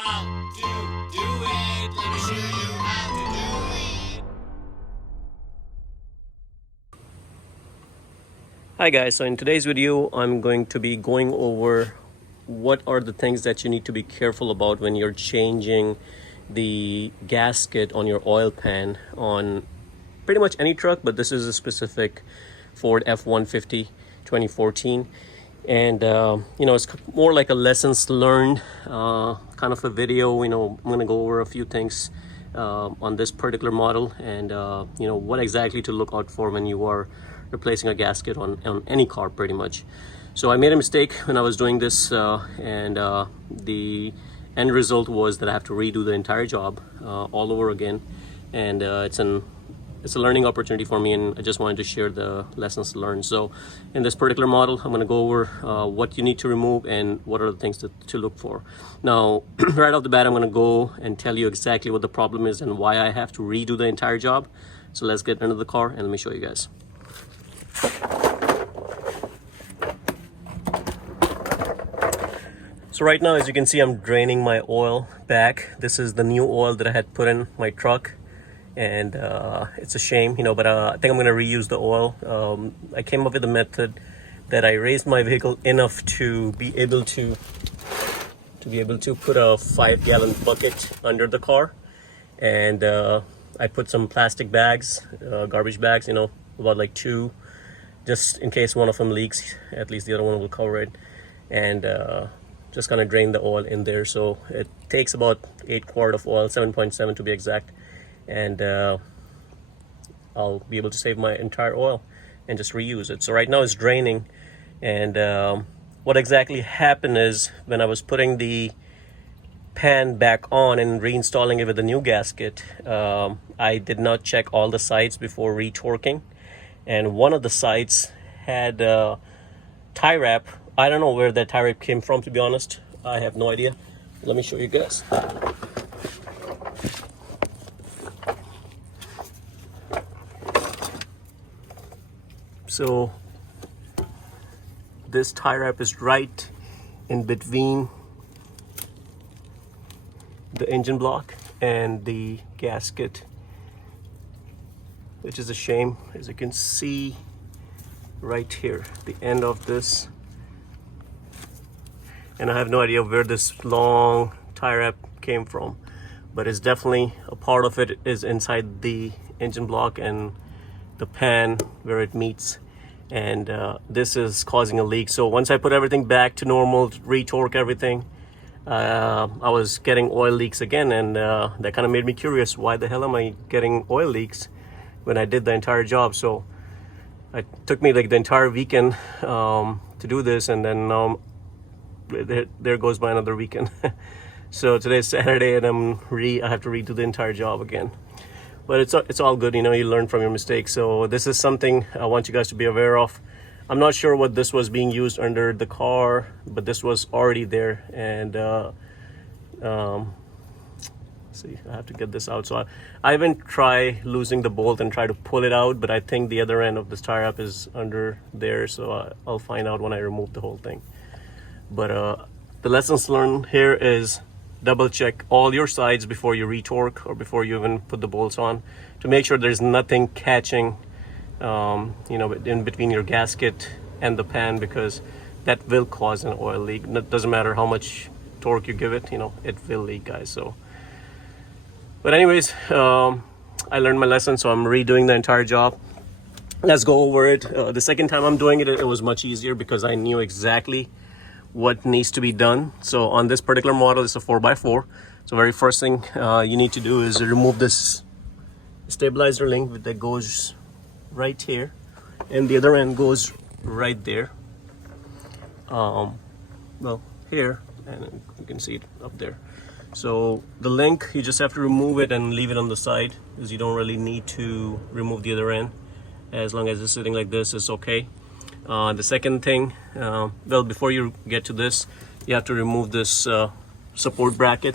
how to do it. Let me show you how to do it. Hi guys, so in today's video I'm going to be going over what are the things that you need to be careful about when you're changing the gasket on your oil pan on pretty much any truck, but this is a specific Ford F150 2014. And it's more like a lessons learned kind of a video. I'm going to go over a few things on this particular model, and what exactly to look out for when you are replacing a gasket on any car pretty much. So I made a mistake when I was doing this, and the end result was that I have to redo the entire job all over again, and it's a learning opportunity for me, and I just wanted to share the lessons learned. So in this particular model, I'm going to go over what you need to remove and what are the things to look for. Now, right off the bat, I'm going to go and tell you exactly what the problem is and why I have to redo the entire job. So let's get into the car and let me show you guys. So right now, as you can see, I'm draining my oil back. This is the new oil that I had put in my truck, and it's a shame, but I think I'm going to reuse the oil. I came up with a method that I raised my vehicle enough to be able to put a 5-gallon bucket under the car, and I put some plastic bags, garbage bags, about like 2, just in case one of them leaks. At least the other one will cover it, and just kind of drain the oil in there. So it takes about 8 quart of oil, 7.7 to be exact, and I'll be able to save my entire oil and just reuse it. So right now it's draining, and what exactly happened is when I was putting the pan back on and reinstalling it with the new gasket, I did not check all the sides before retorquing, and one of the sides had tie wrap. I don't know where that tie wrap came from, to be honest. I have no idea. Let me show you guys. So this tie wrap is right in between the engine block and the gasket, which is a shame. As you can see right here, the end of this, and I have no idea where this long tie wrap came from, but it's definitely a part of it is inside the engine block and the pan where it meets, and this is causing a leak. So once I put everything back to normal, retorque everything, I was getting oil leaks again, and that kind of made me curious, why the hell am I getting oil leaks when I did the entire job? So it took me like the entire weekend to do this, and then there goes by another weekend. So today's Saturday, and I have to redo the entire job again. But it's all good, you learn from your mistakes. So this is something I want you guys to be aware of. I'm not sure what this was being used under the car, but this was already there. And see, I have to get this out. So I haven't tried losing the bolt and try to pull it out, but I think the other end of this tie wrap is under there. So I'll find out when I remove the whole thing. But the lessons learned here is double check all your sides before you retorque or before you even put the bolts on, to make sure there's nothing catching in between your gasket and the pan, because that will cause an oil leak. It doesn't matter how much torque you give it, it will leak, guys. So but anyways, I learned my lesson, so I'm redoing the entire job. Let's go over it. The second time I'm doing it, it was much easier because I knew exactly what needs to be done. So on this particular model, it's a 4x4. So very first thing you need to do is remove this stabilizer link that goes right here, and the other end goes right there. Well, here, and you can see it up there. So the link, you just have to remove it and leave it on the side, because you don't really need to remove the other end. As long as it's sitting like this, it's okay. The second thing, well, before you get to this, you have to remove this support bracket,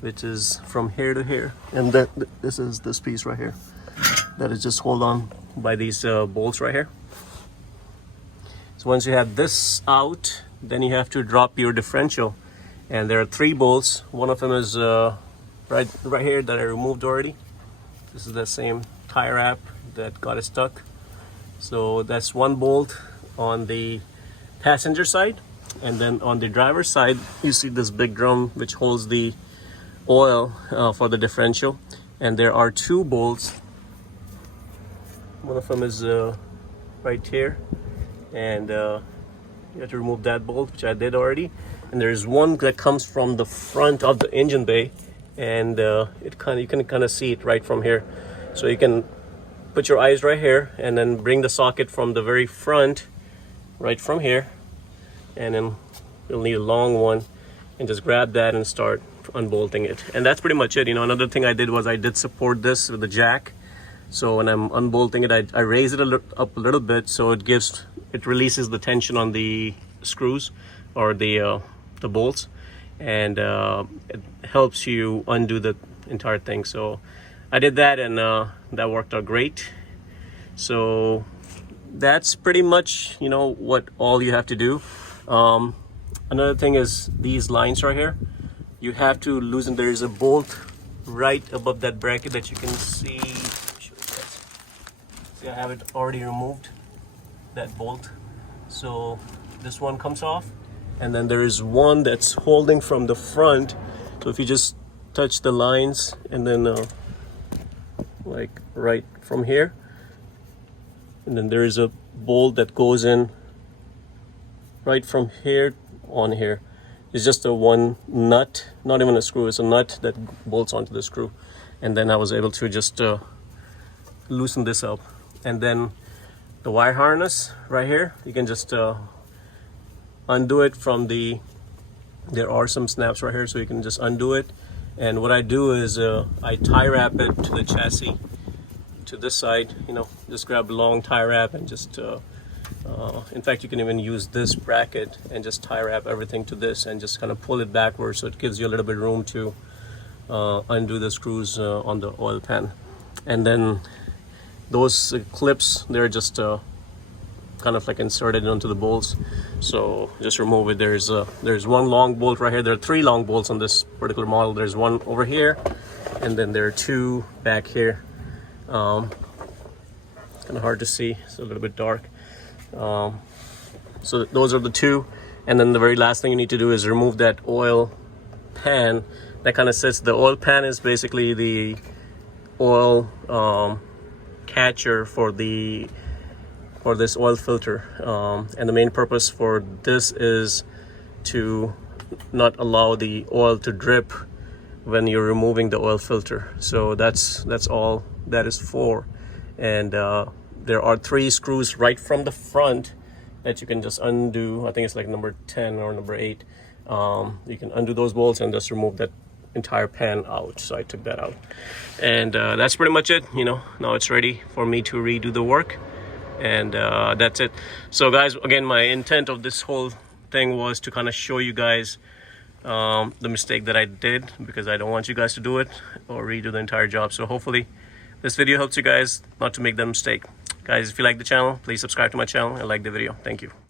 which is from here to here, and this is this piece right here that is just hold on by these bolts right here. So once you have this out, then you have to drop your differential And there are 3 bolts. One of them is right here that I removed already. This is the same tie wrap that got it stuck. So that's 1 bolt on the passenger side, and then on the driver's side you see this big drum which holds the oil for the differential, and there are 2 bolts. One of them is right here, and you have to remove that bolt, which I did already. And there's one that comes from the front of the engine bay, and you can kind of see it right from here. So you can put your eyes right here and then bring the socket from the very front right from here, and then you'll need a long one, and just grab that and start unbolting it. And that's pretty much it. Another thing I did was I did support this with the jack. So when I'm unbolting it, I raise it up a little bit, so it releases the tension on the screws or the bolts, and it helps you undo the entire thing. So I did that, and that worked out great. So that's pretty much what all you have to do. Another thing is these lines right here, you have to loosen. There is a bolt right above that bracket that you can see. See, I have it already removed, that bolt. So this one comes off, and then there is one that's holding from the front. So if you just touch the lines, and then like right from here, and then there is a bolt that goes in right from here on here. It's just a one nut, not even a screw, it's a nut that bolts onto the screw. And then I was able to just loosen this up. And then the wire harness right here, you can just undo it from there are some snaps right here, so you can just undo it. And what I do is I tie wrap it to the chassis, to this side, just grab a long tie wrap and just in fact, you can even use this bracket and just tie wrap everything to this and just kind of pull it backwards, so it gives you a little bit of room to undo the screws on the oil pan. And then those clips, they're just kind of like inserted onto the bolts, so just remove it. There's one long bolt right here. There are 3 long bolts on this particular model. There's one over here, and then there are 2 back here. Kind of hard to see, it's a little bit dark. So those are the 2, and then the very last thing you need to do is remove that oil pan that kind of sits. The oil pan is basically the oil catcher for this oil filter, and the main purpose for this is to not allow the oil to drip when you're removing the oil filter. So that's all that is for. And there are 3 screws right from the front that you can just undo. I think it's like number 10 or number 8. You can undo those bolts and just remove that entire pan out. So I took that out, and that's pretty much it. Now it's ready for me to redo the work, and that's it. So guys, again, my intent of this whole thing was to kind of show you guys the mistake that I did, because I don't want you guys to do it or redo the entire job. So hopefully this video helps you guys not to make that mistake. Guys, if you like the channel, please subscribe to my channel and like the video. Thank you.